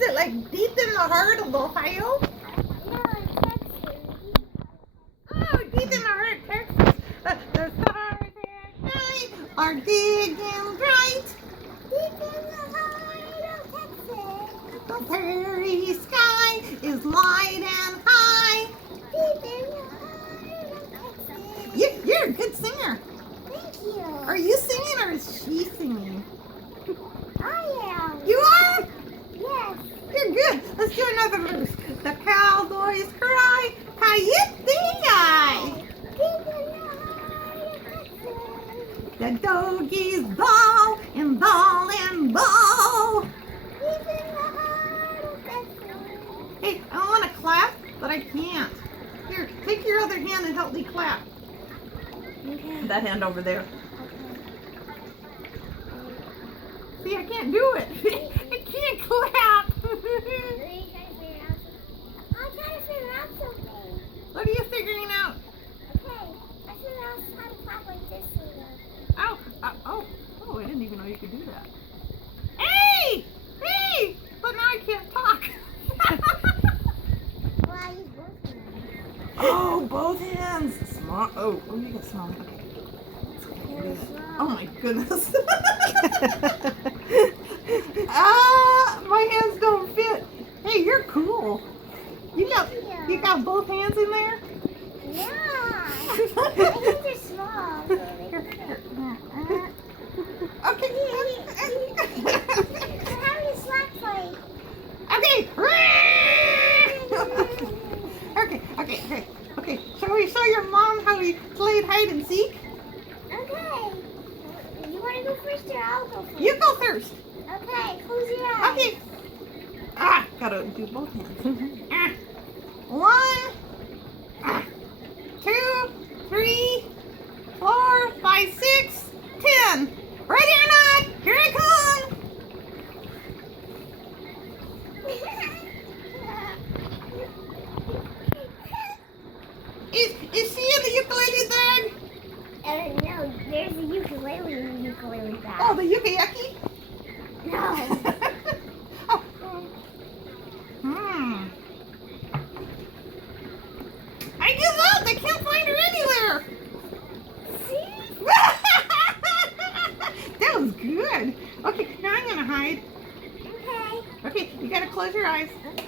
Is it like deep in the heart of Ohio? No, it's Texas. Oh, deep in the heart of Texas. The stars at night are big and bright. Deep in the heart of Texas. The prairie sky is light and high. Deep in the heart of Texas. You're a good singer. Thank you. Are you singing or is she singing? I am. You are? Yes. You're good. Let's do another verse. The cowboys cry, Hi-yip-the-yi. Deep in the heart of Texas. The doggies bawl and bawl and bawl. Deep in the heart of Texas. Hey, I want to clap, but I can't. Here, take your other hand and help me clap. Okay. That hand over there. See, I can't do it. I can't clap. I'm trying to figure out something. What are you figuring out? Okay, I figured out how to clap like this. Oh, I didn't even know you could do that. Hey! Hey! But now I can't talk. Well, I use both hands. Oh, both hands. Small. Oh, you got small. Okay. Very small. Oh my goodness. My hands don't fit. Hey, you're cool. You got both hands in there? Yeah. My hands are small. So they Here, can here. fit. Okay. I'm having a slack fight. Okay. Okay. Shall we show your mom how we played hide and seek? Okay. You want to go first or I'll go first? You go first. Okay, close your eyes. Okay. Gotta do both hands. 1, 2, 3, 4, 5, 6, 10. Ready or not? Here I come. Is she in the ukulele bag? No, there's a ukulele in the ukulele bag. Oh, the yuki-yaki? No. Oh. I give up. I can't find her anywhere. See? That was good. Okay, now I'm gonna hide. Okay. Okay, you gotta close your eyes. Okay.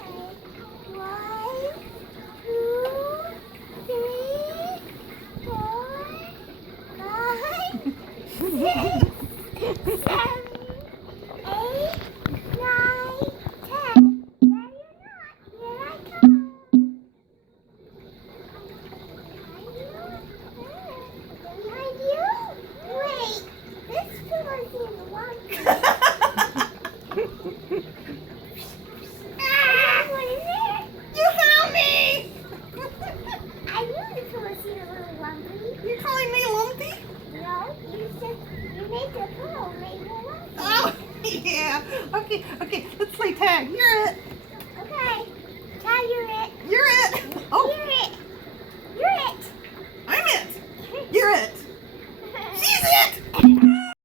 1, 2, 3, 4, 5, 6, 7, 8, 9, 10. Ready or not? Here I come. Behind you? Wait, this pillow is in the one. What is it? You found me! I knew the pillow seemed a little lumpy. You're calling me lumpy? No, you made the pillow make it lumpy. Oh, yeah. Okay, let's play tag. You're